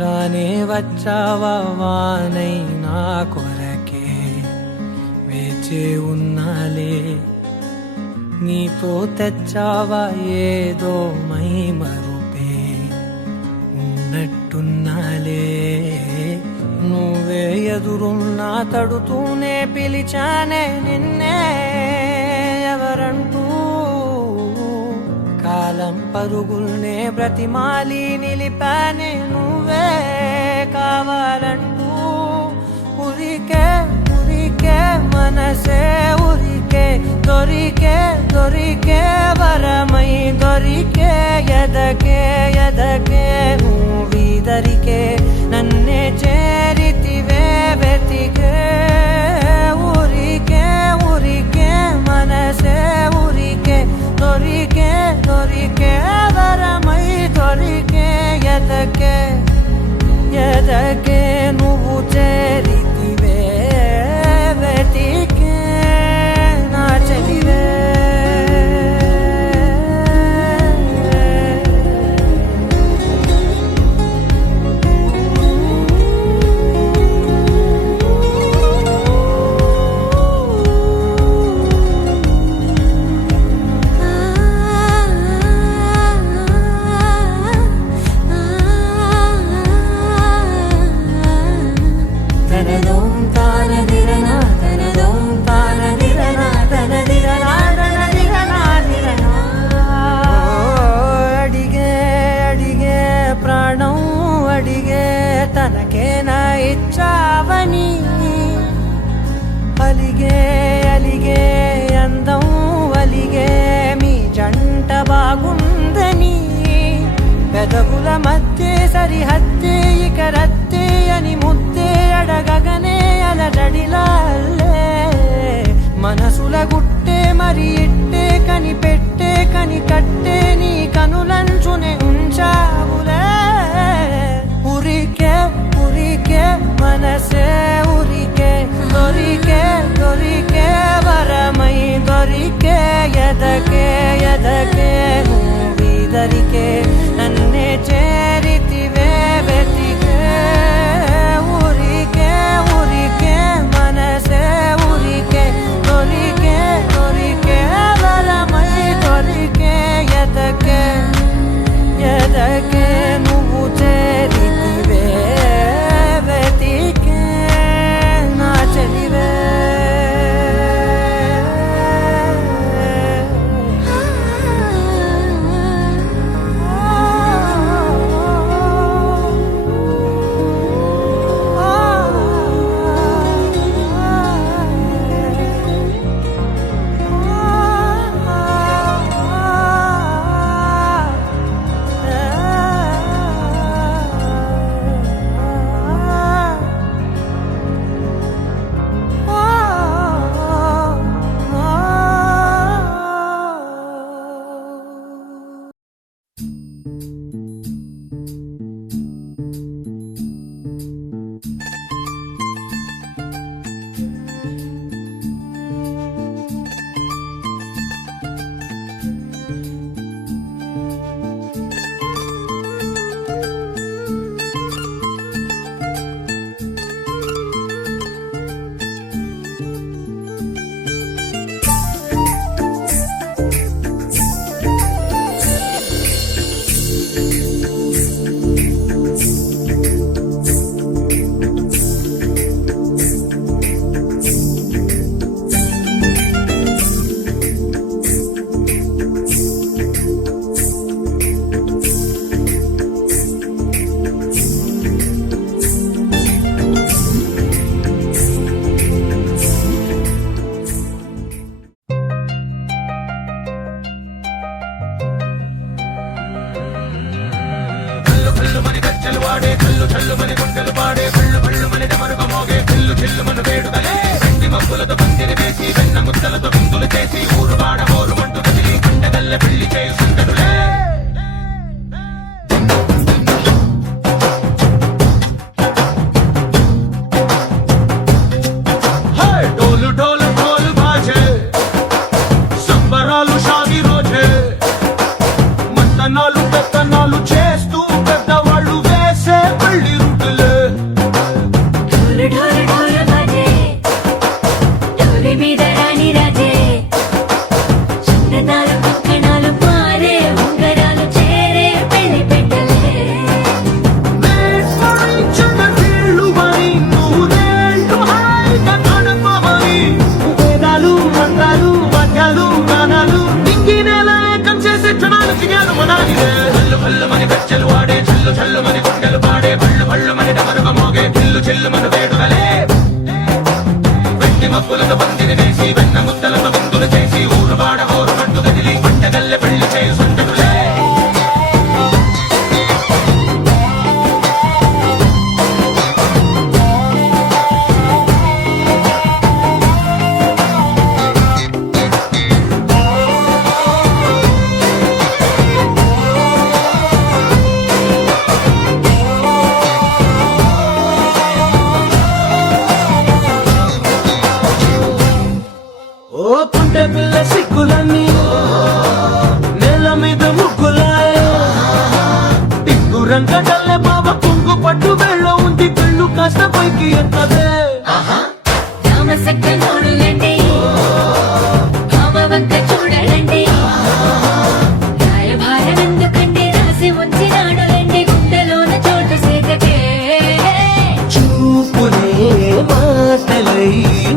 రానే వచ్చావా వానై నా కొరకే వేచే ఉన్నాలే, నీతో తెచ్చావా ఏదో మై మరుపే ఉన్నట్టున్నాలే. నువ్వే ఎదురున్నా తడుతూనే పిలిచానే నిన్నే ఎవరంటూ, కాలం పరుగుల్నే బ్రతిమాలి నిలిపానే నువ్వే కావాలంటూ. ఉరికే ఉరికే మనసే ఉరికే, దొరికే దొరికే వరమై దొరికే, ఎదకే ఎదకే నువ్వీదరికే నన్నే చేరితివే వెతికే. ఉరికే ఉరికే మనసే ఉరికే, దొరికే దొరికే వరమై దొరికే, ఎదకే ఎదకే నువ్వు చేరితివే వెతికే నా చెలివే. తనకేనా ఇచ్చావని అలిగే అలిగే అందం అలిగే మీ జంట బాగుందని, పెదవుల మధ్య సరిహద్దే ఇక రద్దే అని ముద్దే అడగగనే అలజడిలాల్లే. మనసుల గుట్టే మరి ఇట్టే కనిపెట్టే కని కట్టే నీ కనులంచునే ఉంచావులే. ఉరికే ఉరికే మనసే ఉరికే, దొరికే దొరికే వరమై దొరికే, ఎదకే ఎదకే నువ్వీదరికే నన్నే చేరితివే వెతికే. ఉరికే ఉరికే మనసే ఉరికే, దొరికే దొరికే వరమై దొరికే, ఎదకే ఎదకే నువ్వు చేరితివే వెతికే నా చెలివే. పెత్తనాలు చేస్తూ పెద్దవాళ్ళు వేసే పెళ్లి జిల్లుమను వేడుకలే వెండి మబ్బులతో పందిరి వేసి వెన్న ముద్దలతో విందులు చేసి ఊరువాడ హోరు పట్టు కదిలి పంటగల్లె పెళ్లి చేయి సుందరులే ఓ పుంటె పిల్ల సిక్కులన్నీ నేల మీద ముగ్గులాయ టింగు రంగడల్లే బాబా కుంగు పట్టు వెళ్ళ ఉంది కళ్ళు కాస్త పైకి ఎత్తదే రామసక్క నోడులండి భామవంక చూడడండి రాయభారం ఎందుకండి రాసి ఉంచినాడులండి గుండెలోన చోటు సేదకే చూపులే మాటలై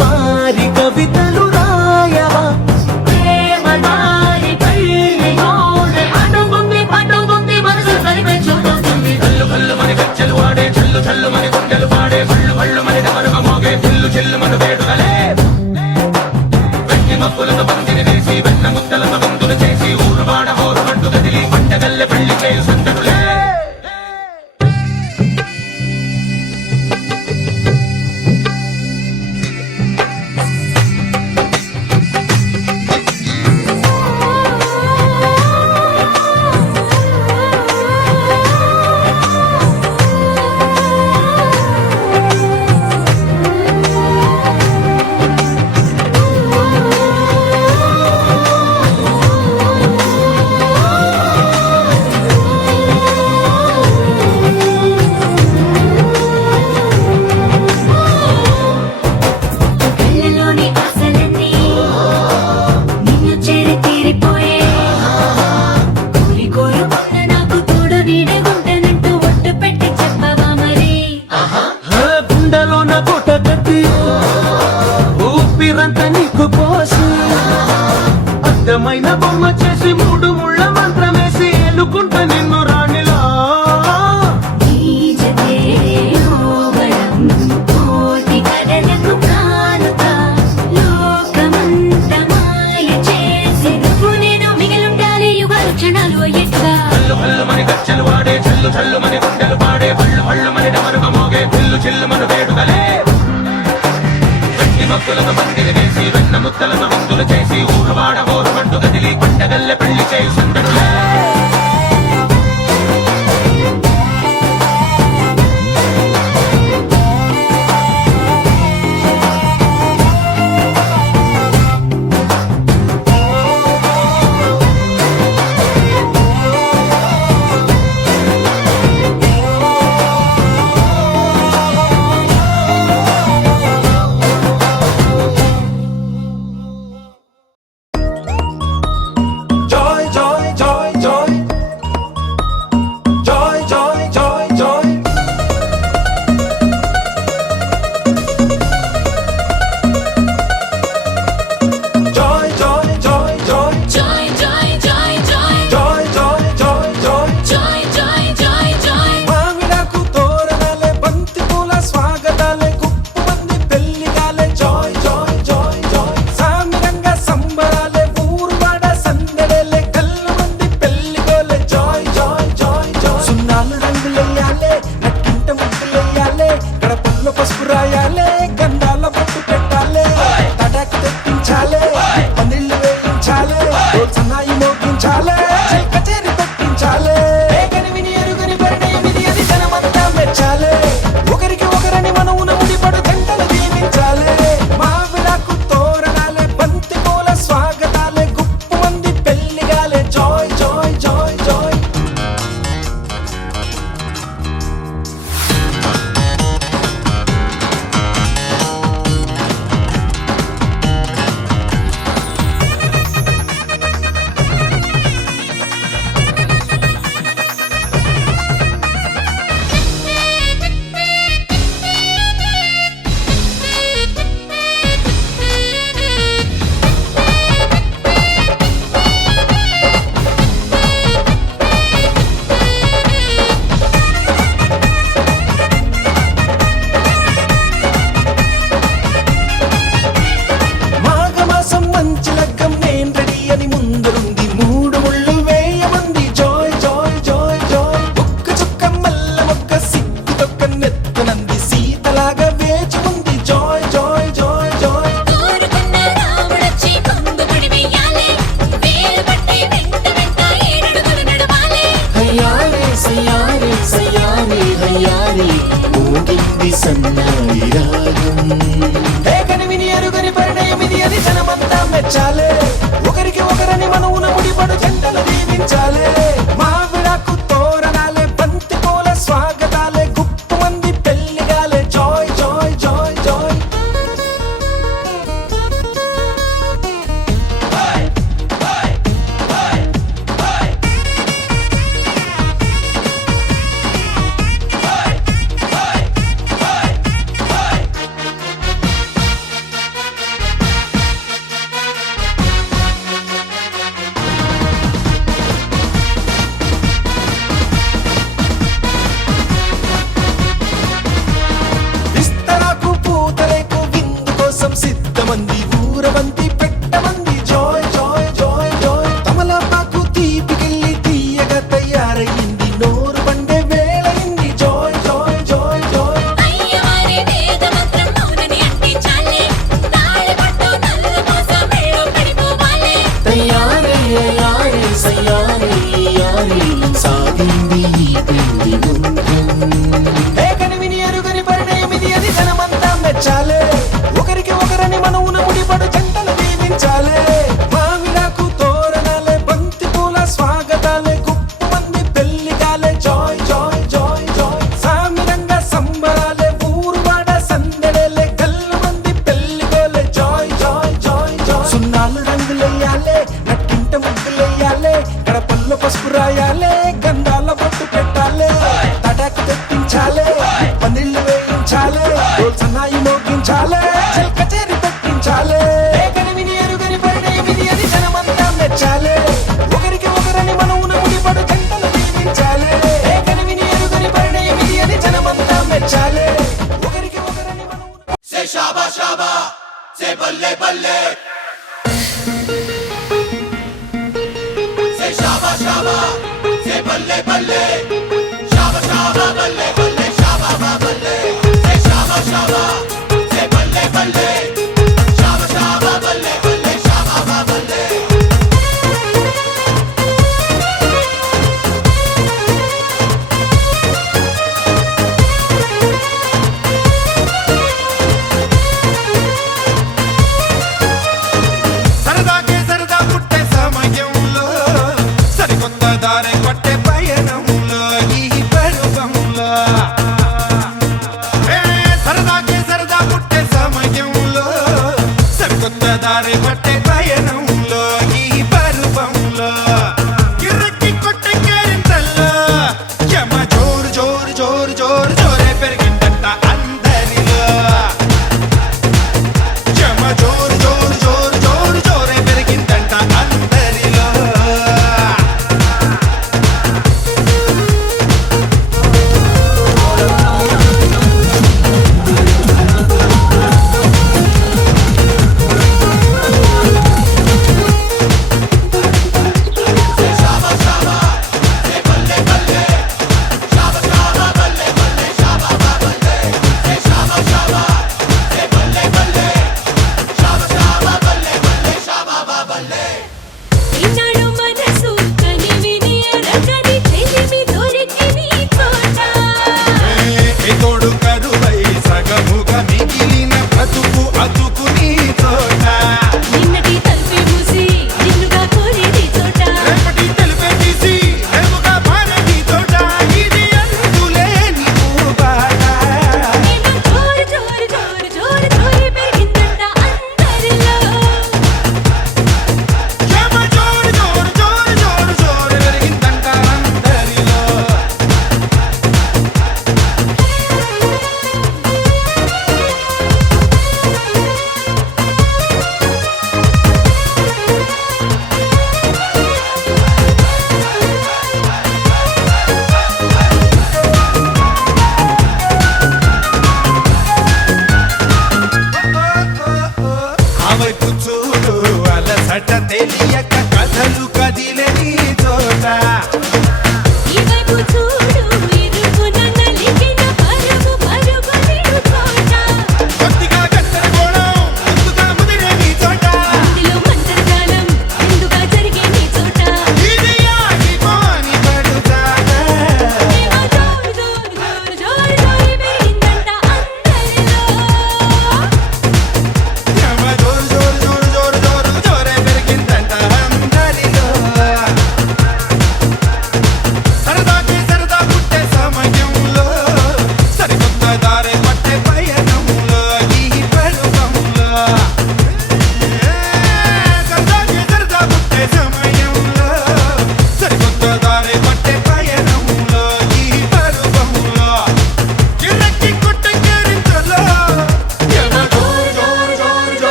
మారి కవితలు రాయవా ప్రేమ దారి పెళ్లి నోడు పండుతుంది మనసు కలిపే చూడవుతుంది కల్లు కల్లు మని గజ్జలు వాడే చల్లు చల్లు మని గుండెలు పాడే కళ్ళు కళ్ళు మని డమరుగ మోగే జిల్లు జిల్లుమను వేడుకలే వెండి మబ్బులతో పందిరి వేసి వెన్న ముద్దలతో విందులు చేసి ఊరువాడ హోరు పట్టు కదిలి పంటగల్లె పెళ్లి చేయి సుందరులే కళ్ళలోని ఆశలన్నీ నిన్ను చేరి తీరిపోయే కోరి కోరుకున్న నాకు తోడు నీడగుంటానంటూ ఒట్టు పెట్టి చెప్పవా మరి గుండెలో నా కోట కట్టి ఊపిరంతా నీకు పోసి అర్థమైన బొమ్మ చేసి మూడు ముళ్ళ మంత్రమేసి ఎలుకుంటా నిన్ను రాణిలా నీజతే ఓవడం కోటి కలలకు కానుక లోకమంత మాయ చేసి నువ్వు నేను మిగిలుండాలి యుగాలు క్షణాలు ఎట్లా కల్లు కల్లు మని గజ్జలు వాడే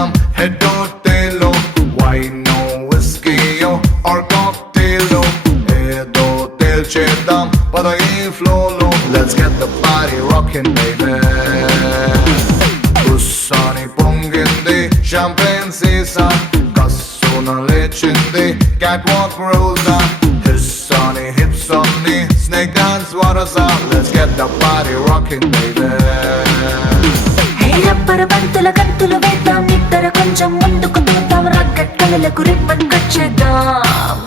చేద్దాం హెడ్ టేలో వైన్ whiskey or cocktail ఏదో తేల్చేద్దాం పద ఈ ఫ్లో లో let's get the party rocking baby ఉస్సాని పొంగింది champagne సీసా కస్సున లేచింది catwalk రోజా హిస్సాని హిప్స్ అన్ని snake dance వరసా let's get the party rocking baby రబ్బరు బంతుల గంతులు వేద్దాం ఇద్దరు కొంచెం ముందుకు తూద్దాం రగ్గట్ కళ్ళకు రిబ్బన్ కట్ చేద్దాం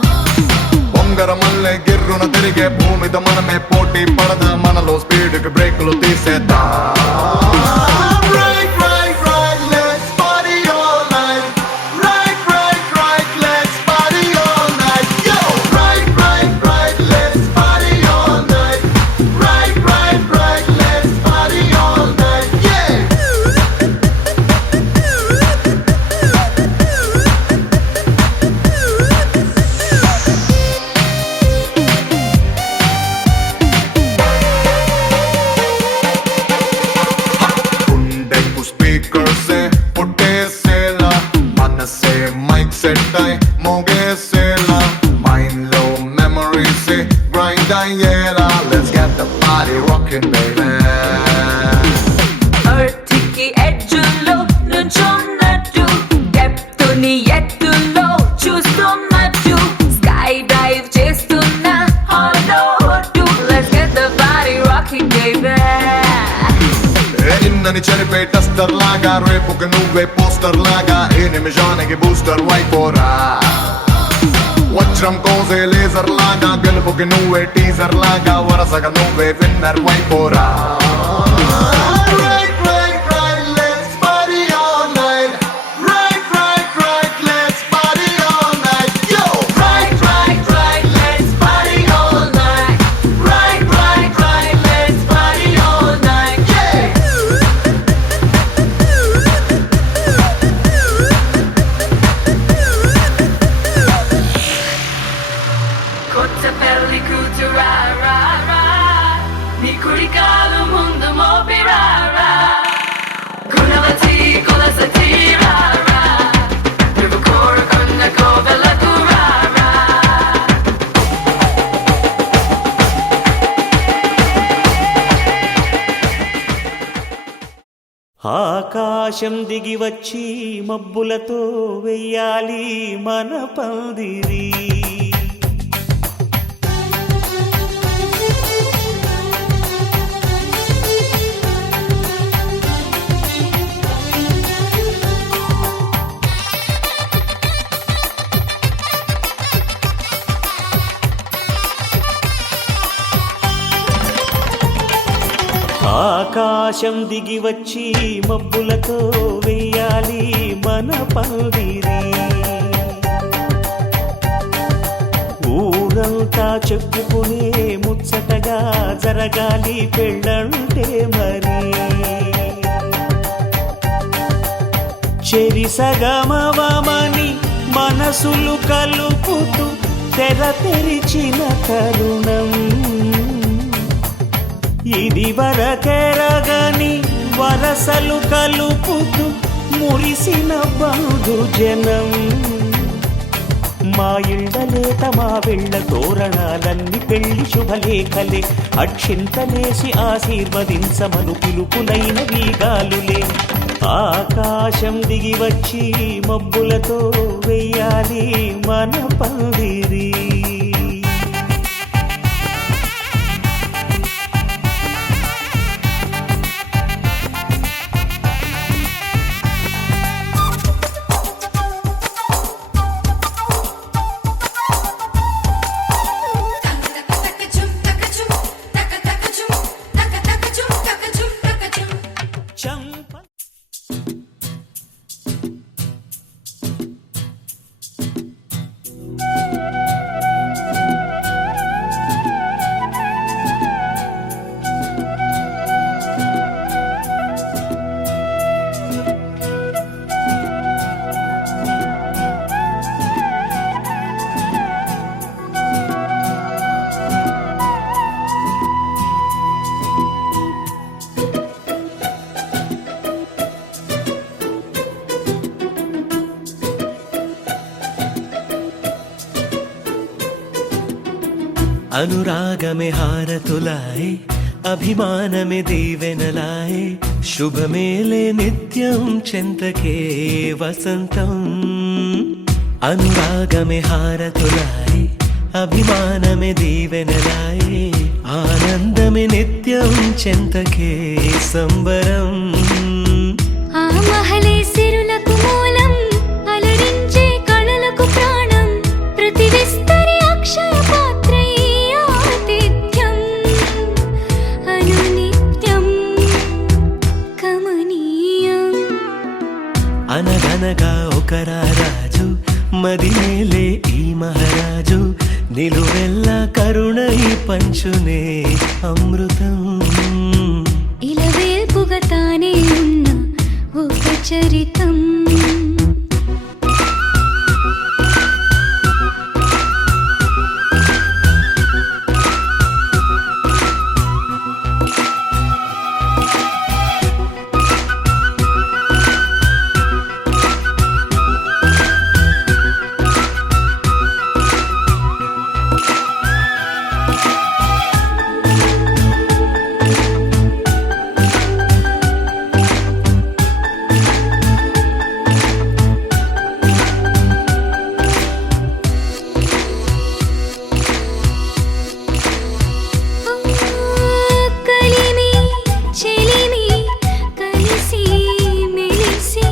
బొంగర మల్లె గిర్రున తిరిగే భూమిద మనమే పోటీ పడదా మనలో స్పీడ్ కి బ్రేకులు తీసేద్దాం Right, right, right, let's party all night. Right, right, right, let's party all night. Yo! Right, right, right, let's party all night. Right, right, right, let's party all night. Yeah! గుండెకు speakers పుట్టేసేలా మనసే mike set అయి మోగేసేలా mind లో memories grind అయ్యేలా let's get the party rocking baby ఎర్త్కి ఎడ్జుల్లో నుంచున్నట్టు డెప్త్ని ఎత్తుల్లో చూస్తున్నట్టు స్కై డైవ్ చేస్తున్న హాల్లో ఒట్టు let's get the party rocking baby నిన్నని చనిపే టస్టర్ లాగా రేపుకి నువ్వే పోస్టర్ లాగా ఏ నిమిషానికి బూస్టర్ వైపోరా వజ్రం కోసే లేజర్ లాగా గెలుపుకి నువ్వే టీజర్ లాగా వరసగా నువ్వే winner వైపోరా Right, right, right, let's party all night. Right, right, right, let's party all night. Yo! Right, right, right, let's party all night. Right, right, right, let's party all night. Yeah! కొత్త పెళ్లి కూతురా రా రా నీ కుడికాలు ముందు మోపిరా రా గుణవతి కొలసతి రా రా నువ్వు కోరుకున్న కోవెలకు రా రా ఆకాశం దిగి వచ్చి మబ్బులతో వెయ్యాలి మన పందిరి ఆకాశం దిగి వచ్చి మబ్బులతో వెయ్యాలి మన పందిరి ఊరంతా చెప్పుకునే ముచ్చటగా జరగాలి పెళ్ళంటే మరి చెరిసగమవమని మనసులు కలుపుతూ తెర తెరిచిన తరుణం ఇది వరకెరగని వరసలు కలుపుతూ మురిసిన బంధుజనం మా ఇళ్ళలేత మా వెళ్ళ తోరణాలన్నీ పెళ్లి శుభలేఖలే అక్షింతలేసి ఆశీర్వదించమను పిలుపులైన వీగాలులే ఆకాశం దిగి వచ్చి మబ్బులతో వెయ్యాలి మన పందిరి అనురాగమే హారతులాయ్ అభిమానమే దీవెనలాయ్ శుభమేలే నిత్యం చెంతకే వసంతం అనురాగమే హారతులాయ్ అభిమానమే దీవెనలాయ్ ఆనందమే నిత్యం చెంతకే సంబరం ఆ మహలే సిరులకు మూలం అలరించే కళలకు ప్రాణం ప్రతి విస్తరి అక్షయ పాత్రై ఆతిథ్యం అనునిత్యం కమనీయం అనగనగా ఒక రాజు మదినేలే ఈ మహారాజు నిలువెల్లా కరుణై పంచునే అమృతం ఇలవేల్పుగా తానే ఉన్న ఒక చరితం కలిమి చెలిమి కలిసి మెలిసి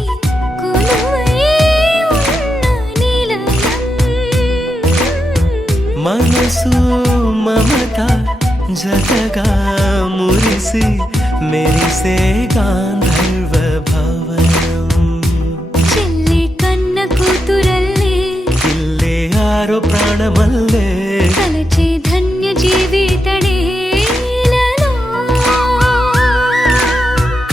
కొలువై ఉన్న నిలయం మనసు మమత జతగా మురిసి మెరిసే గాంధర్వ భవనం చెల్లి కన్న కూతురల్లే ఇల్లే ఆరో ప్రాణమల్లే తలచే ధన్య జీవితడేలలో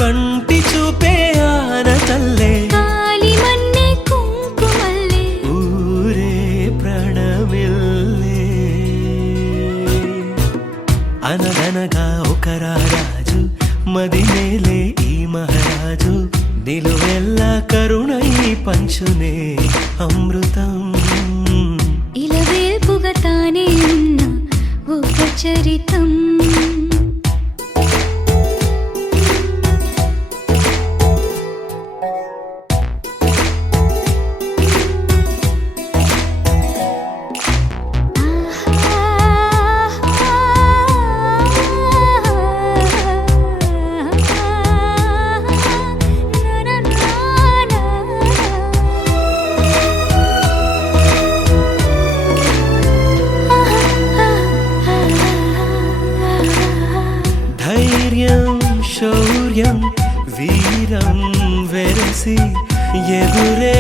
కంటి చూపే ఆనతల్లే కాలి మన్నే కుంకుమల్లే ఊరే ప్రాణమిల్లే అనగనగా ఒక రాజు మదినేలే ఈ మహారాజు నిలువెల్లా కరుణై పంచునే అమృతం ఇలవేల్పుగా తానే ఉన్న ఒక చరితం ధైర్యం శౌర్యం వీరం వెరసి ఎదురే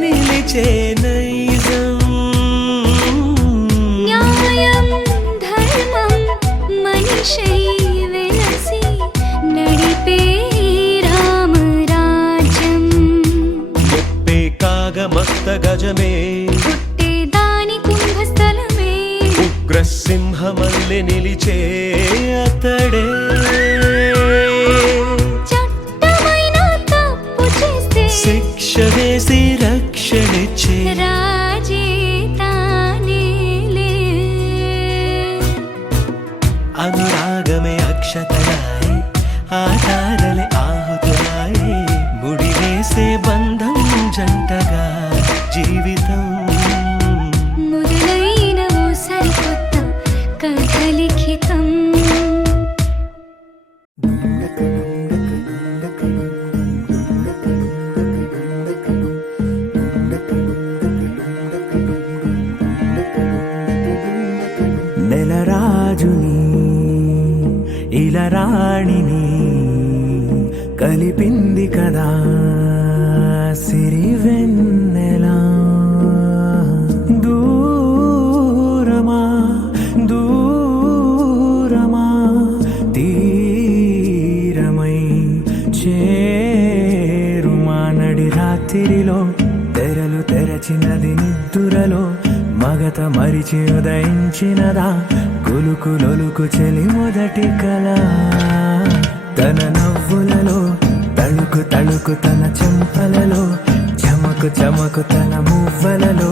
నిలిచే నైజం న్యాయం ధర్మం మనిషై వెలసి నడిపే రామరాజ్యం ముప్పే కాగమస్త గజమే పుట్టే దాని కుంభస్థలమే ఉగ్రసింహమల్లె నిలిచే అతడే చట్టమైన తప్పు చేస్తే శిక్ష వేసి రక్షణిచ్చే రాజే తానేలే అనురాగమే అక్షతలాయ్ ఆధారలే ఆహుతులాయ్ ముడివేసే బంధం జంటగా జీవితం మొదలైన ఓ సరికొత్త కథ లిఖితం నెలరాజుని ఇలరాణిని కలిపింది కదా సిరివెన్నెలా దూరమా దూరమా తీరమై చేరుమా నడి రాత్రిలో తెరలు తెరచినది నిద్దురలో మగత మరిచి ఉదయించినదా కులుకులొలుకు చెలి మొదటి కళ తన నవ్వులలో తళుకు తళుకు తన చెంపలలో చమకు చమకు తన మువ్వలలో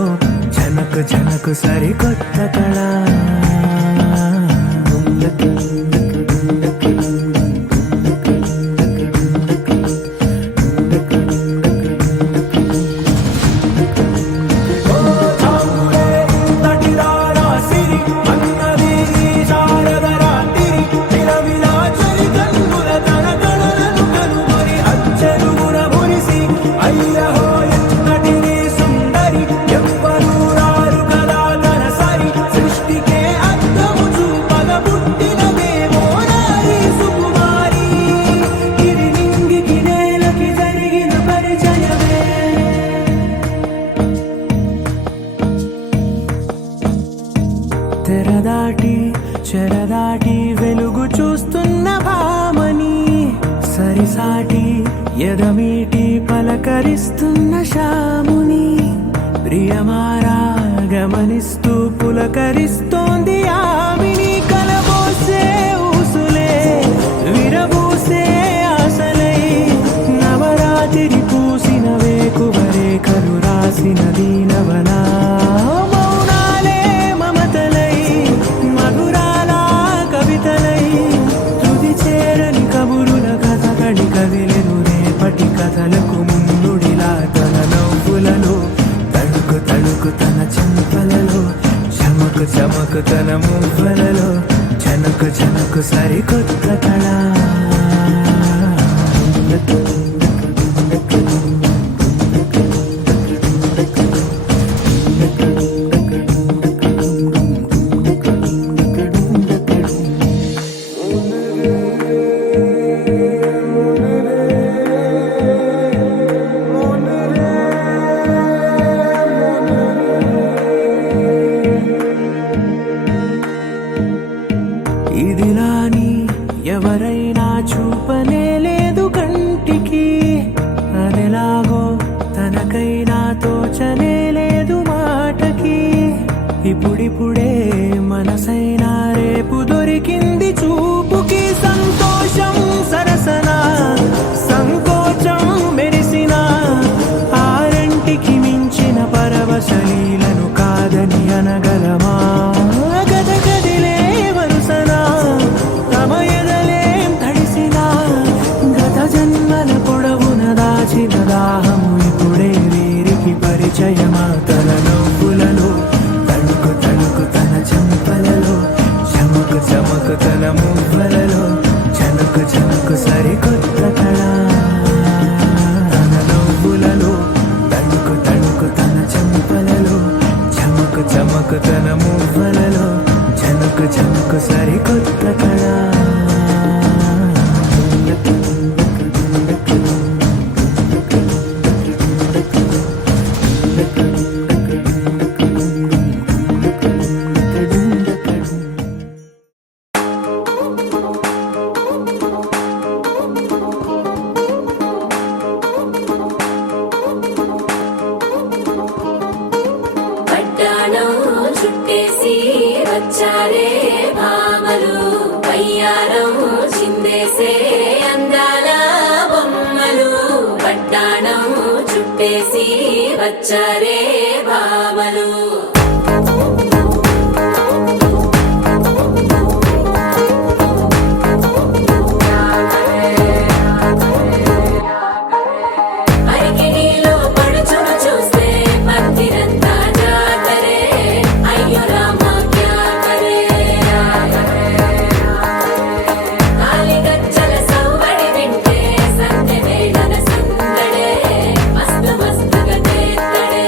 జనకు జనకు సరికొత్త కళ తెరదాటి చెరదాటి వెలుగు చూస్తున్న భామని సరిసాటి ఎదమీటి పలకరిస్తున్న శాముని ప్రియమారా గమనిస్తూ పులకరిస్తోంది ఆవిని కలబోసే ఊసులే విరబూసే ఆశలై నవరాత్రి పూసిన వేకువరే కలు రాసిన దీనవనా మౌనాలే మమతలై మధురాల కవితలై తుది చేరని కబురుల కథ కడి కదిలెను రేపటి కథలకు ముందుడిలా తన నవ్వులలో తడుకు తడుకు తన చెంపలలో చమకు చమకు తన మువ్వలలో చనకు చనకు సరికొత్త కళ ఇదిలాని ఎవరైనా చూపనే లేదు కంటికి అదెలాగో తనకైనా తోచనే లేదు మాటకి ఇప్పుడిప్పుడే మనసైనా రేపు దొరికింది చూపుకి సంతోషం సరసన సంకోచం మెరిసిన ఆరంటికి మించిన పరవశలీలను కాదని అనగలమా గద గదిలే వరుసనా తమ ఎదలేం తడిసినా గత జన్మల పొడవున దాచిన దాహము ఇప్పుడే వీరికి పరిచయమా తన నవ్వులలో తణుకు తణుకు తన చెంపలలో చమకు చమకు తన మువ్వలలో చనుకు చనుకు సరికొత్త కళ తన నవ్వులలో తణుకు తణుకు తన చెంపలలో చమకు చమకు తన మువ్వలలో చనుకు చనుకు సరికొత్త కళ పట్టాణం చుట్టేసి వచ్చారే భామలు పయ్యారం చిందేసే అందాల బొమ్మలు పట్టాణం చుట్టేసి వచ్చారే భామలు అరికిణీలో పడుచును చూస్తే పందిరంతా జాతరే అయ్యో రామ క్యా కరే కాలిగజ్జల సవ్వడి వింటే సందె వేళన సందడే మస్తు మస్తుగా చేత్తడే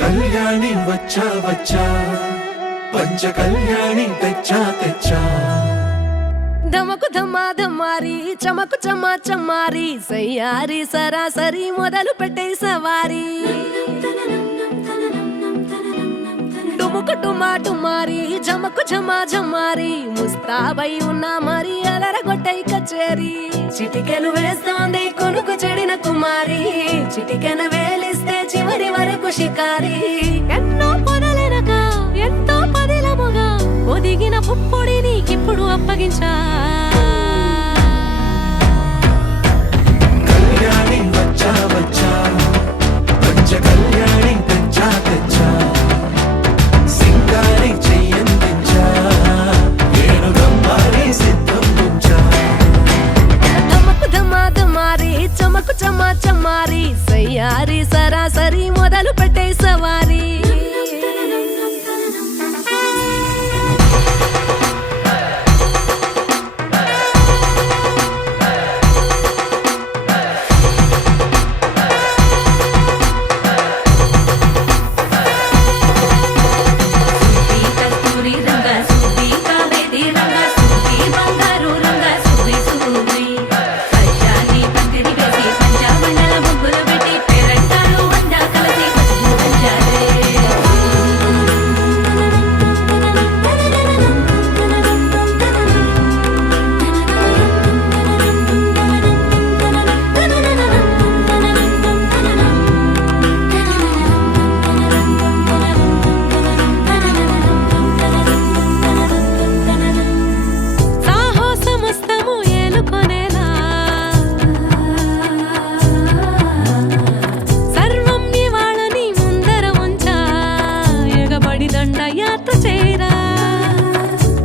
కళ్యాణి వచ్చా వచ్చా పంచ కళ్యాణి తెచ్చా తెచ్చా ధమకు ధమ్మా ధమ్మారి చమకు చమ్మా చమ్మారి సయ్యారి సరాసరి మొదలు పెట్టే సవారీ డుముకు డుమా డుమారి జమకు జమా జమ్మారి ముస్తాబై ఉన్నా మరి అలరగొట్టై కచేరి చిటికెను వేస్తోంది కొనుకు చెడిన కుమారి చిటికెను వేలిస్తే చివరి వరకు షికారి ఎన్నో పొదలెనక ఎంతో పదిలముగా ఒదిగిన పుప్పొడి నీకిప్పుడు అప్పగించా కళ్యాణి వచ్చా వచ్చా పంచ కళ్యాణి తెచ్చా తెచ్చా సింగారి చెయ్యందించా ఏనుగమ్మారి సిద్ధందించా ధమకు ధమ్మా ధమ్మారి చమకు చమ్మా చమ్మారి సయ్యారి సరాసరి మొదలు పెట్టే సవారీ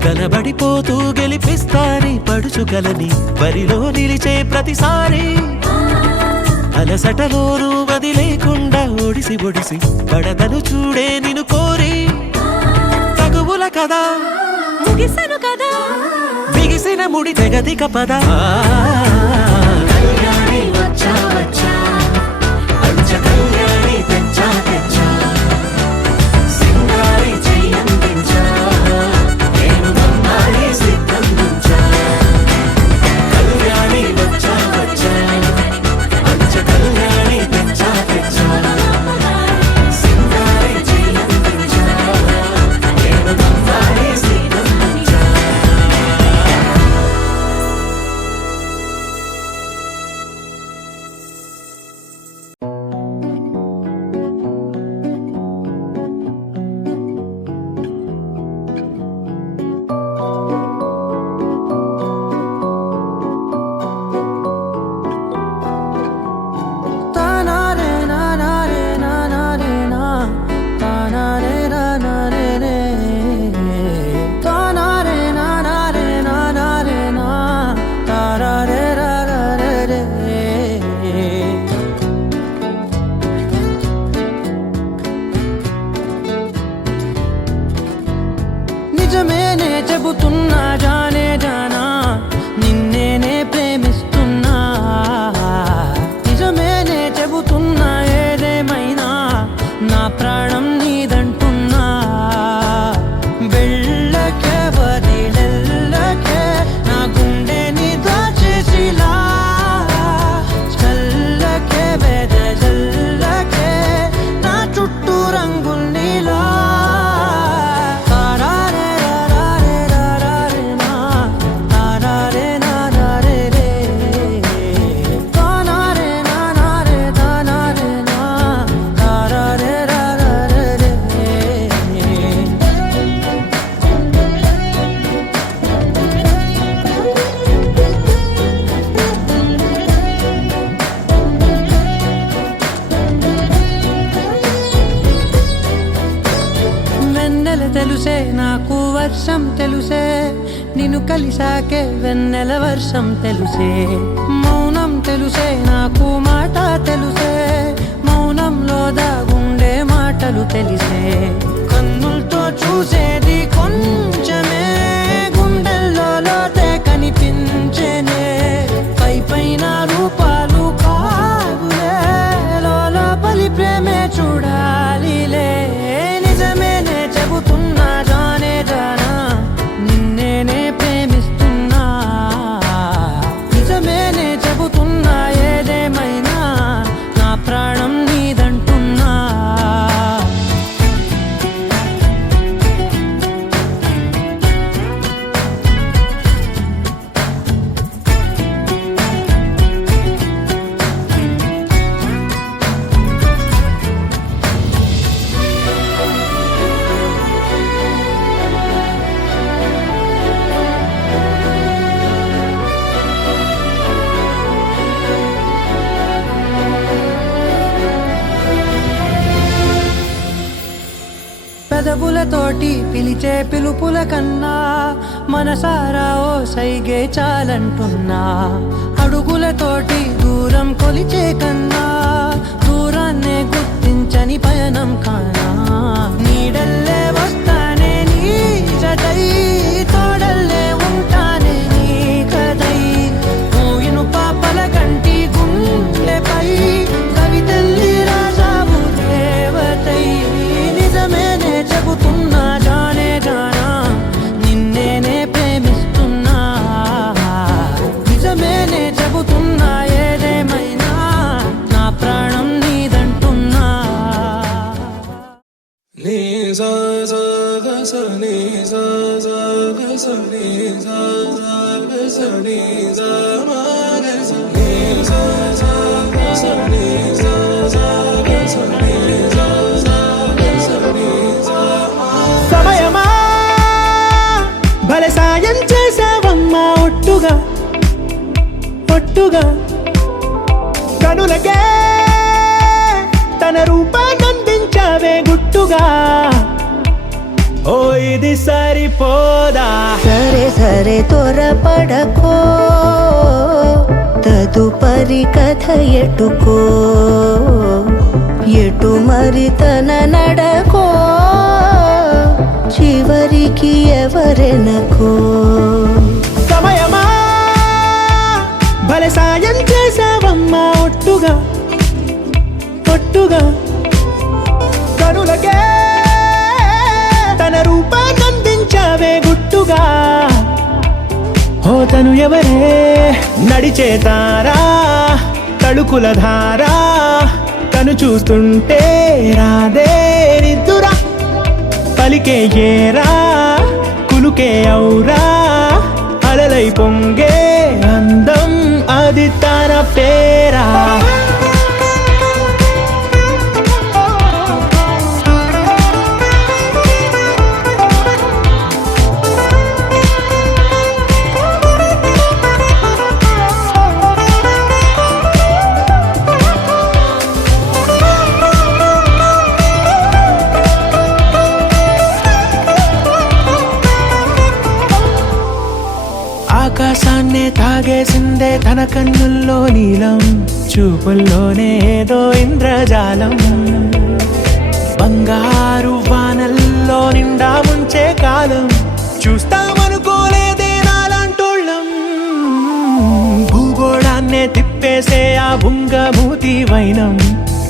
కనబడిపోతూ గెలిపిస్తాని పడుచుగలని బరిలో నిలిచే ప్రతిసారి అలసటలోనూ వదిలేకుండా ఒడిసి ఒడిసి పడదను చూడే నిన్ను కోరి తగువుల కదా ముగిసను కదా బిగిసిన ముడి తెగదిక పద కళ్యాణి వచ్చా వచ్చా పంచ కళ్యాణి తెచ్చా తెచ్చా సింగారి చెయ్యందించా ఏనుగమ్మారి సిద్ధందించా కళ్యాణి వచ్చా వచ్చా పంచ కళ్యాణి తెచ్చా తెచ్చా సింగారి చెయ్యందించా ఏనుగమ్మారి సిద్ధందించా నిజమేనే చెబుతున్నా జానే జానా నిన్నేనే ప్రేమిస్తున్నా నిజమేనే చెబుతున్నా ఏదేమైనా నా ప్రాణం నీదంటున్నా వెళ్ళకే వదిలెల్లకే నా గుండెని దాచేసిలా చల్లకే వెదజల్లకే నా చుట్టూ రంగుల్నిలా తెలుసే నాకు వర్షం తెలుసే నిన్ను కలిసాకే వెన్నెల వర్షం తెలుసే మౌనం తెలుసే నాకు మాట తెలుసే మౌనంలో దాగుండే మాటలు తెలిసే కన్నులతో చూసేది కొంచెమే గుండెల్లో లోతే కనిపించేనే పై పైన రూపాలు కాదులే లోపలి ప్రేమే చూడాలిలే పెదవులతోటి పిలిచే పిలుపుల కన్నా మనసారా ఓ సైగే చాలంటున్నా అడుగులతోటి దూరం కొలిచే కన్నా దూరాన్నే గుర్తించని పయనం కానా నీడల్లే వస్తానే నీ జతై తోడల్లే ఉంటానే నీ కదై మూయిను పాపల కంటి గుండెపై కవితల్లి రాజావు దేవతై నిజమేనే చెబుతున్నా జానే జానా నిన్నేనే ప్రేమిస్తున్నా నిజమేనే చెబుతున్నా ఏదేమైనా నా ప్రాణం నీదంటున్నా నీ సా సా గ స నీ సా సా గ స నీ సా సా గ స నీ సా మా గ స నీ సా సా గ స నీ సా సా గ స నీ సా సా గ స నీ సా మా సమయమా భలే సాయం చేసావమ్మా ఒట్టుగా ఒట్టుగా కనులకే తన రూపాన్నందించావే గుట్టుగా ఓ ఇది సరిపోదా సరే సరే త్వరపడకో తదుపరి కథ ఎటుకో ఎటు మరి తన నడకో చివరికి ఎవరెనకో సమయమా భలే సాయం చేసావమ్మా ఒట్టుగా ఒట్టుగా కనులకే తన రూపాన్నందించావే గుట్టుగా ఓ తను ఎవరే నడిచే తారా తడుకుల ధారా తను చూస్తుంటే రాదే నిద్దురా పలికే ఏరా కులుకే ఔరా అలలై పొంగే అందం అది తన పేరా ఆకాశాన్నే తాగేసిందే తన కన్నుల్లో నీలం చూపుల్లోనే ఏదో ఇంద్రజాలం బంగారు వానల్లో నిండా ముంచే కాలం చూస్తామనుకోలేదే నాలాంటోళ్ళం భూగోళాన్నే తిప్పేసే ఆ బుంగమూతి వైనం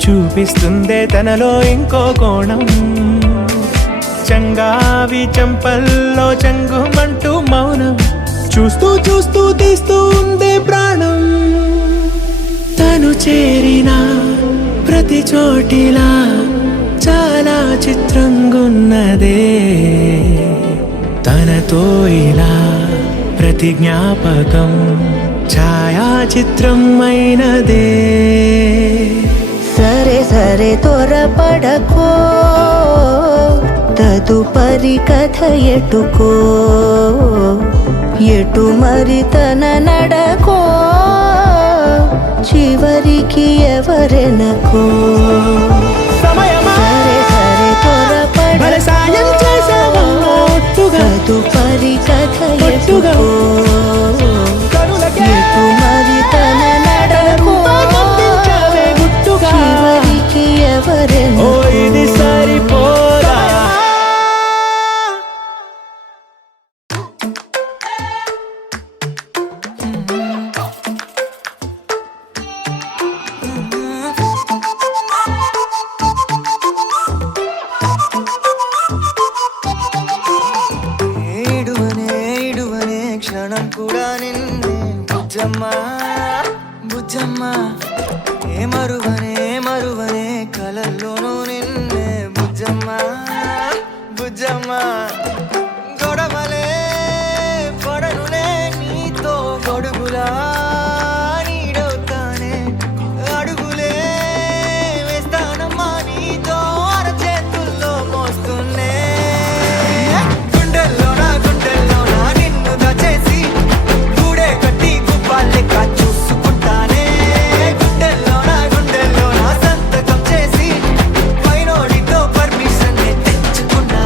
చూపిస్తుందే తనలో ఇంకో కోణం చంగావి చంపల్లో చంగుమంటూ మౌనం చూస్తూ చూస్తూ తీస్తూ ఉందే ప్రాణం తను చేరిన ప్రతి చోటిలా చాలా చిత్రంగున్నదే తనతో ఇలా ప్రతి జ్ఞాపకం ఛాయాచిత్రం అయినదే సరే సరే త్వరపడకో తదుపరి కథ ఎటుకో ఎటు మరి తన నడకో చివరికి ఎవరెనకో సమయమా సరే సరే భలే సాయం చేసావమ్మా ఒట్టుగా తదుపరి కథ ఒట్టుగా ఎటుకో కనులకే ఎటు మరి తన నడకో రూపాన్నందించావే గుట్టుగా చివరికి ఓ ఎవరెనకో ఇది సరిపోదా ఇడువనే క్షణం కూడా నిన్నే బుజ్జమ్మా బుజ్జమ్మా ఏ మరువనే కలల్లోనూ నిన్నే బుజ్జమ్మా బుజ్జమ్మా గొడవలే పడనులే నీతో గొడుగులా నీడవుతానే అడుగులే వేస్తానమ్మా నీతో అరచేతుల్లో మోస్తున్నే గుండెల్లోన నిన్ను దచేసి గూడే కట్టి గువ్వాలెక్క చూసుకుంటానే గుండెల్లోన సంతకం చేసి పైనోడితో పర్మిషన్ తెచ్చుకున్నా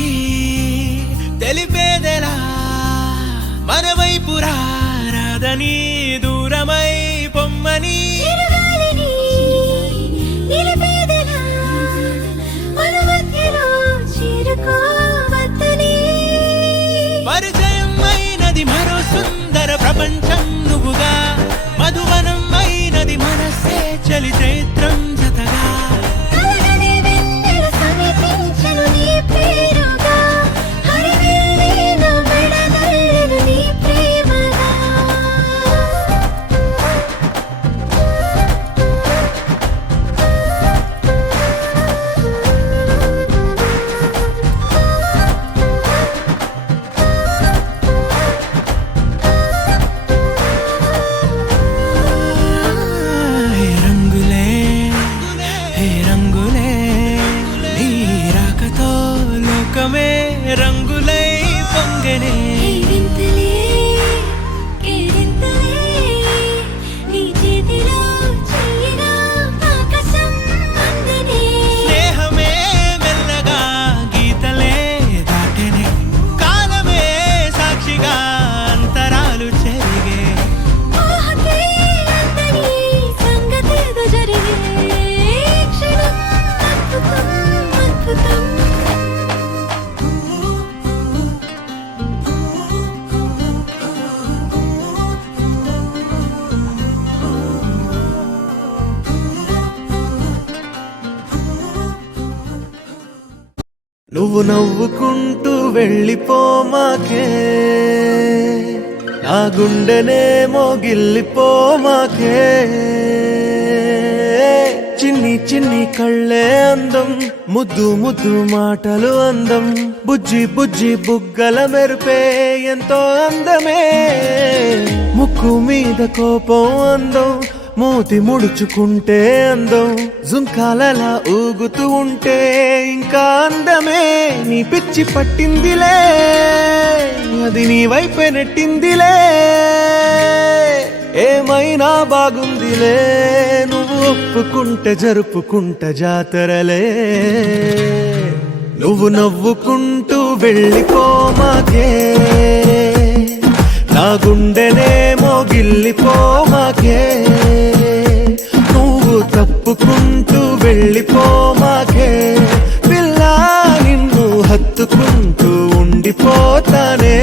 మనకి తెలిపేదెలా మన వైపు రాదని దూరమై పొమ్మని చిరుగాలిని నిలిపేదెలా మన మధ్యలో చేరుకోవద్దని పరిచయం అయినది మరో సుందర ప్రపంచం నువ్వుగా మధువనం అయినది మనసే చలి చైత్రం జతగా కలగని వెన్నెల సమీపించను నీ పేరుగా హరివెల్లి నా మెడదల్లెను నీ ప్రేమగా హే రంగులే హే రంగులే నీ రాకతో లోకమే రంగులై పొంగనే వింతలే కేరింతలే నీ చేతిలో చెయ్యిగా ఆకాశం అందనే స్నేహమే మెల్లగా గీతలే దాటెనే కాలమే సాక్షిగా అంతరాలు చెరిగే ఊహకే అందని సంగతేదో జరిగే క్షణం అద్భుతం అద్భుతం నువ్వు నవ్వుకుంటూ వెళ్ళిపోమాకే నా గుండెనే మోగిల్లిపోమాకే చిన్ని చిన్ని కళ్ళే అందం ముద్దు ముద్దు మాటలు అందం బుజ్జి బుజ్జి బుగ్గల మెరుపే ఎంతో అందమే ముక్కు మీద కోపం అందం మూతి ముడుచుకుంటే అందం జుంకాలలా ఊగుతూ ఉంటే ఇంకా అందమే నీ పిచ్చి పట్టిందిలే అది నీ వైపే నెట్టిందిలే ఏమైనా బాగుందిలే నువ్వు ఒప్పుకుంటే జరుపుకుంటా జాతరలే నువ్వు నవ్వుకుంటూ వెళ్ళిపోమాకే నా గుండెనే మోగిల్లిపోమాకే నువ్వు తప్పుకుంటూ వెళ్ళిపోమాకే పిల్ల నిన్ను హత్తుకుంటూ ఉండిపోతానే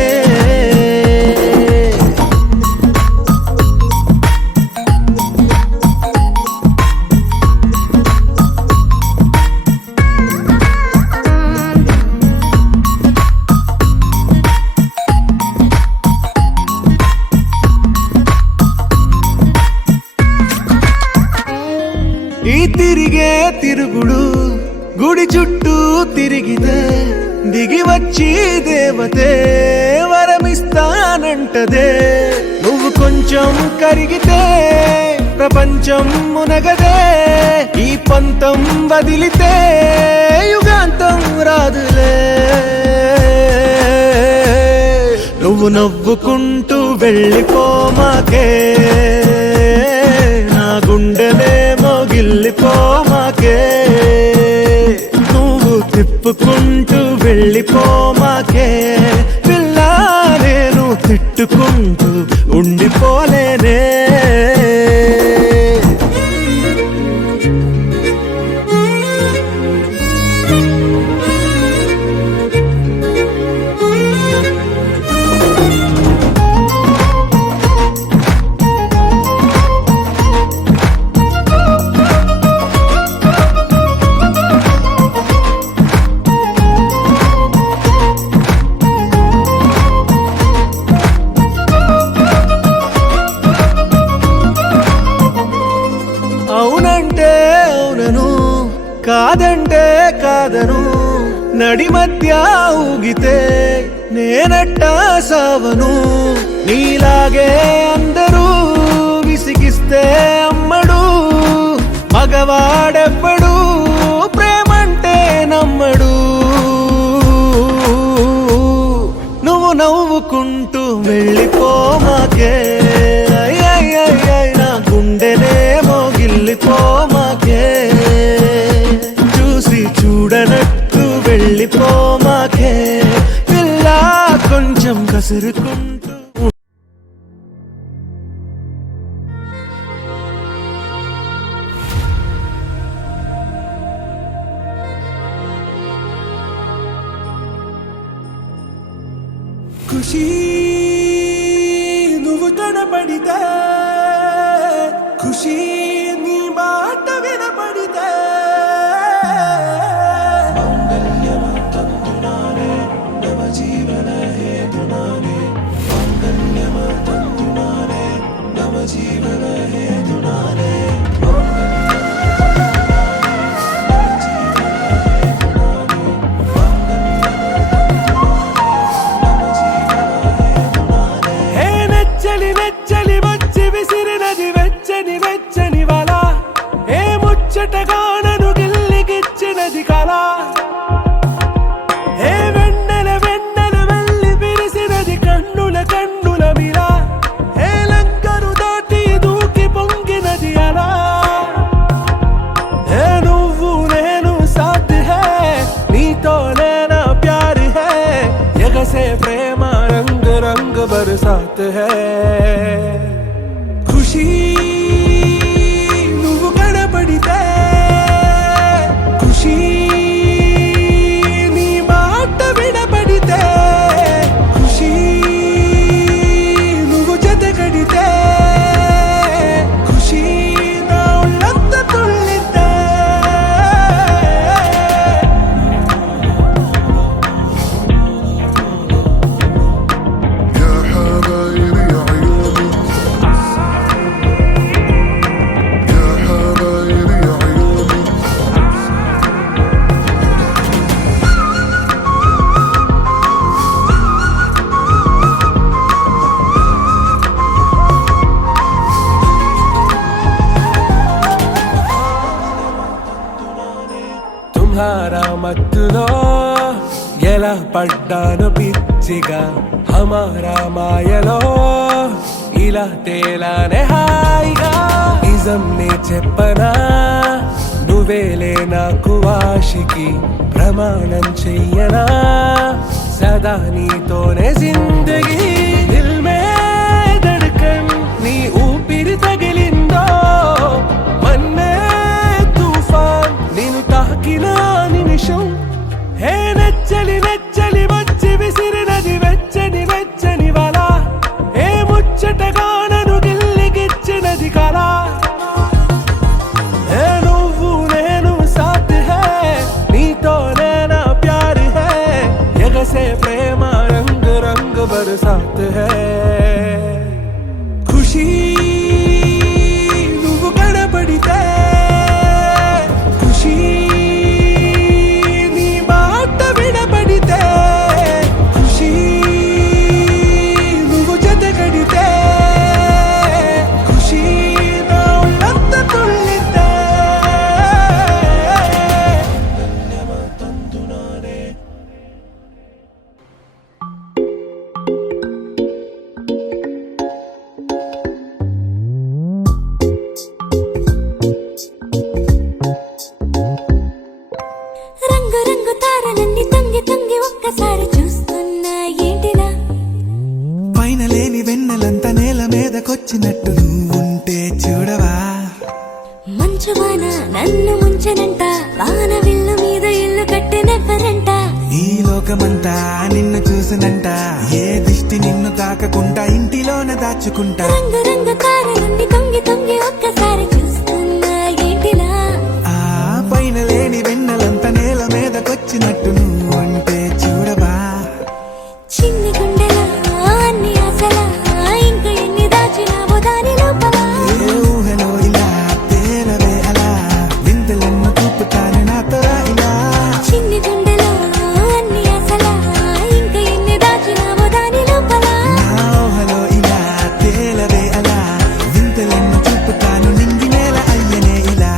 ఈ తిరిగే తిరుగుడు గుడి చుట్టూ తిరిగితే దిగి వచ్చి దేవతే వరమిస్తానంటదే నువ్వు కొంచెం కరిగితే ప్రపంచం మునగదే ఈ పంతం వదిలితే యుగాంతం రాదులే నువ్వు నవ్వుకుంటూ వెళ్ళిపోమాకే నా గుండెలే మోగిల్లిపోమాకే నువ్వు తిప్పుకుంటూ వెళ్ళిపోమాకే పిల్ల నేను తిట్టుకుంటూ ఉండిపోలేనే అవునంటే అవునను కాదంటే కాదను నడి మధ్య ఊగితే నేనట్టా సావను నీలాగే అందరూ విసిగిస్తే అమ్మడు మగవాడెవ్వడు ప్రేమంటే నమ్మడు నువ్వు నవ్వుకుంటూ వెళ్ళిపోమాకే నా గుండెనే మోగిల్లిపోమాకే చూసి చూడనట్టు వెళ్ళిపోమాకే కసురుకుంటూ ఖుషి నువ్వు కనపడితే ఖుషి నీ మాట వినపడితే మంగళ్యమంతందునానే నవ జీవన హేతునానే మంగళ్యమంతందునానే నవ జీవన హేతునానే నెచ్చలి నెచ్చలి వచ్చి విసిరినది వెచ్చని వెచ్చని వల ఏ ముచ్చటగానను గిల్లిగిచ్చినది కళ ఏ వెన్నెల వెన్నెల వెళ్ళి విరిసినది కన్నుల కన్నుల మిల ఏ లంకరు దాటి దూకి పొంగినది అలా ఏ నువ్వు నేను సాథ్ హే నీతోనే నా ప్యార్ హే ఎగసే ప్రేమ రంగ్ రంగ్ బరసాత్ హై ఖుషి నువ్వు కనపడితే ఖుషి నీ మాట వినపడితే ఖుషి నువ్వు జతగడితే ఖుషి నా ఒళ్ళంత తుళ్ళితే يا حبايبي يا عيوني يا حبايبي يا عيوني తుమ్హారా మత్తులో ఎలా పడ్డాను పిచ్చిగా హమారా మాయలో ఇలా తేలానే హాయిగా నిజం నే చెప్పనా నువ్వేలే నాకు ఆశికి ప్రమాణం చెయ్యనా సదా నీతోనే జిందగీ దిల్ మే ధడ్కన్ నీ ఊపిరి తగిలిందో మన్నే తుఫాన్ నేను తాకిన నిమిషం హే నెచ్చలి నెచ్చలి వచ్చి విసిరినది వెచ్చని వెచ్చని వల ఏ ముచ్చటగానను గిల్లిగిచ్చినది కళ ఏ నువ్వు నేను సాథ్ హే నీతోనే నా ప్యార్ హే ఎగసే ప్రేమ రంగ్ రంగ్ బరసాత్ హై ఖుషి నువ్వు కనపడితే ఖుషి నీ మాట వినపడితే ఖుషి నువ్వు జతగడితే ఖుషి నా ఒళ్ళంత తుళ్ళితే తందునానే రంగు రంగు తారలన్నీ తొంగి తొంగి ఒక్కసారి చూస్తున్నా ఏంటిలా పైన లేని వెన్నెలంతా నేల మీదకొచ్చినట్టు నువ్వుంటే చూడవా మంచువాన నన్ను ముంచనంట వాన విల్లు మీద ఇల్లు కట్టినెవ్వరంట ఈ లోకమంతా నిన్ను చూసినంట ఏ దిష్టి నిన్ను తాకకుండా ఇంటిలోన దాచుకుంటా రంగు రంగు తారలన్నీ తొంగి తొంగి ఒక్కసారి చూస్తున్నా ఏంటిలా ఆ పైన లేని వెన్నెలంతా నేల మీదకొచ్చినట్టు నువ్వుంటే చూడవా చిన్ని గుండెలా అన్ని ఆశలా ఇంకా ఎన్ని దాచినావో దాని లోపల ఏ ఊహలో ఇలా తేలవే అలా వింతలెన్నో చూపుతాను నాతో రా ఇలా చిన్ని గుండెలో అన్ని ఆశలా ఇంకా ఎన్ని దాచినావో దాని లోపల నా ఊహలో ఇలా తేలవే అలా వింతలెన్నో చూపుతాను నింగి నేల అయ్యనే ఇలా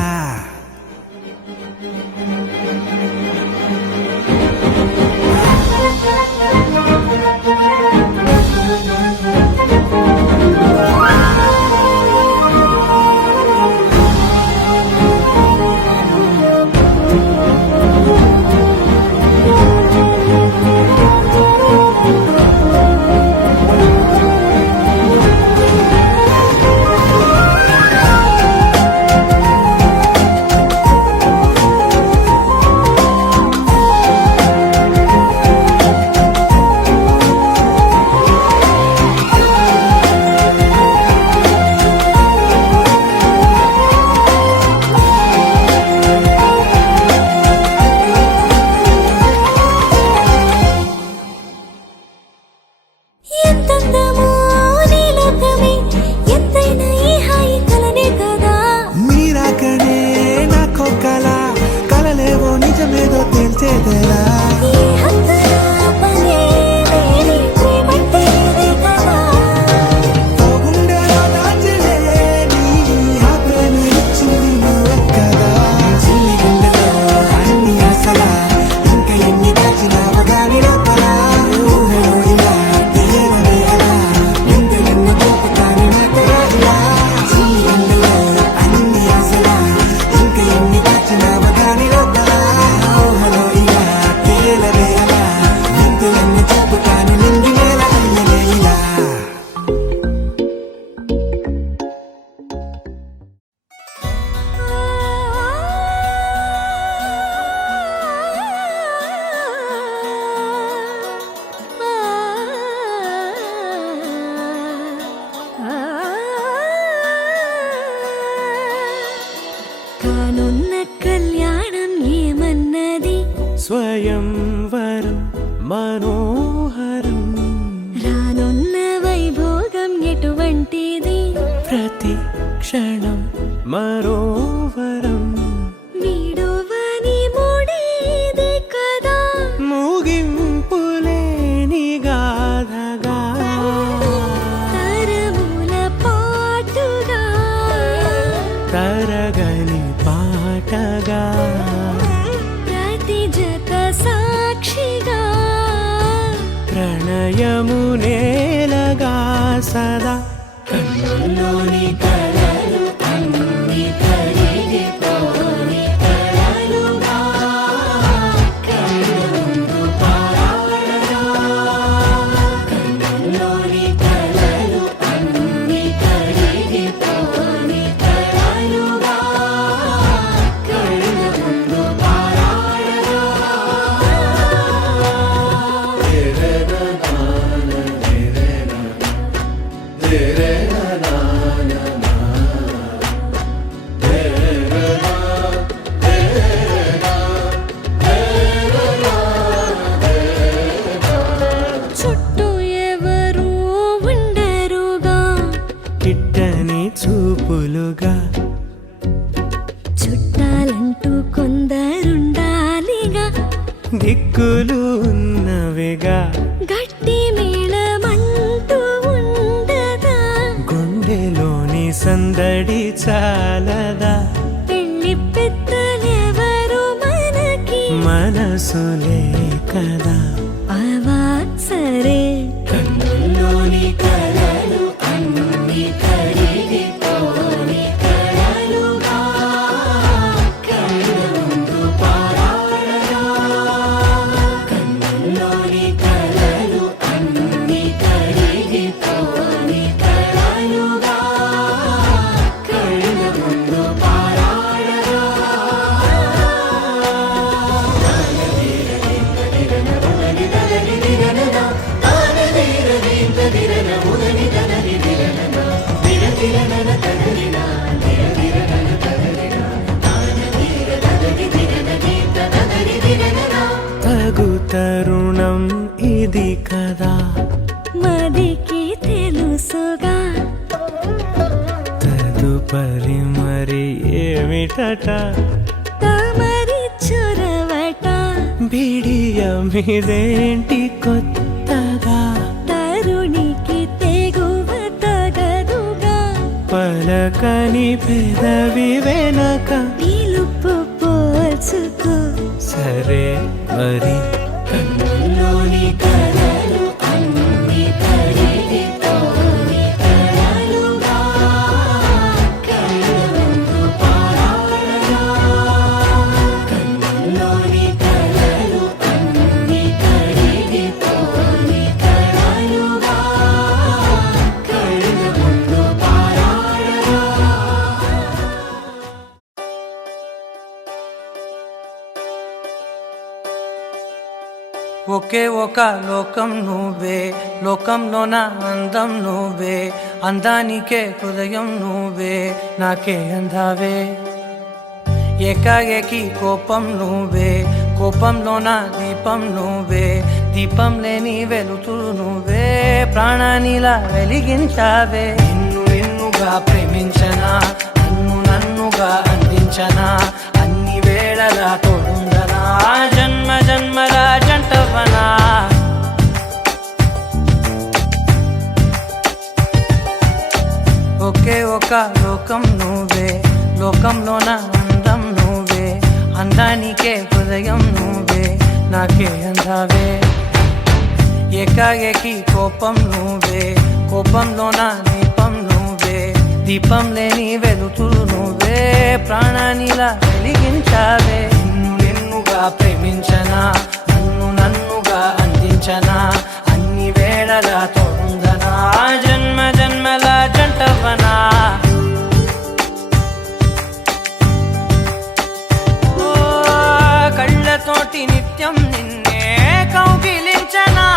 మరో వరం వీడువని మూడేది కదా ముగింపులేని గాథగా తరముల పాటుగా తరగని పాటగా ప్రతి జత సాక్షిగా ప్రణయము నేలగా సదా కన్నుల్లోని కలలు అన్ని కరిగిపోని కలలుగా కన్నుందు పారాడగా కన్నుల్లోని కలలు అన్ని కరిగిపోని కలలుగా కన్నుందు పారాడగా చుట్టూ ఎవరు ఉండరుగా కిట్టని చూపులుగా చుట్టాలంటూ కొందరుండాలిగా దిక్కులు ఉన్నవిగా గట్టి మేళమంటూ ఉండదా గుండెలోని సందడి చాలదా పెళ్లి పెద్దలెవరు మనకి మనసులే కదా అవా సరే కన్నుల్లోని కలలు అన్ని కరిగిపోని కలలుగా కన్నుందు పారాడగా కన్నుల్లోని కలలు అన్ని కరిగిపోని కలలుగా కన్నుందు పారాడగా తగు తరుణం ఇది కదా మదికి తెలుసుగా తదుపరి మరి ఏమిటట తమరి చొరవట బిడియమిదేంటి కొత్తగా తరుణికి తెగువ తగదుగా పలకని పెదవి వెనక పిలుపు పోల్చుకో సరే మరి కన్నుల్లోని కలలు అన్ని కరిగిపోని కలలుగా కన్నుందు పారాడగా కన్నుల్లోని కలలు అన్ని కరిగిపోని కలలుగా కన్నుందు పారాడగా ఒకే ఒక లోకం నువ్వే లోకంలోన అందం నువ్వే అందానికే హృదయం నువ్వే నాకే అందావే ఏకాఏకి కోపం నువ్వే కోపంలోన దీపం నువ్వే దీపం లేని వెలుతురు నువ్వే ప్రాణానిలా వెలిగించావే నిన్ను నిన్నుగా ప్రేమించనా నన్నుగా అందించనా అన్ని వేళలా తోడుందనా జన్మ జన్మల జంటవనా ఒకే ఒక లోకం నువ్వే లోకంలోన అందం నువ్వే అందానికే హృదయం నువ్వే నాకే అందావే ఏకాఏకి కోపం నువ్వే కోపంలోన దీపం నువ్వే దీపం లేని వెలుతురు నువ్వే ప్రాణానిలా వెలిగించావే నిన్ను నిన్నుగా ప్రేమించనా నన్నుగా అందించనా అన్ని వేళలా తోడుందనా జన్మ జన్మల జంటవనా ఓ కళ్ళతోటి నిత్యం నిన్నే కౌగిలించనా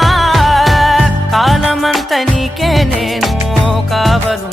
కాలమంత నీకే నేను కావలు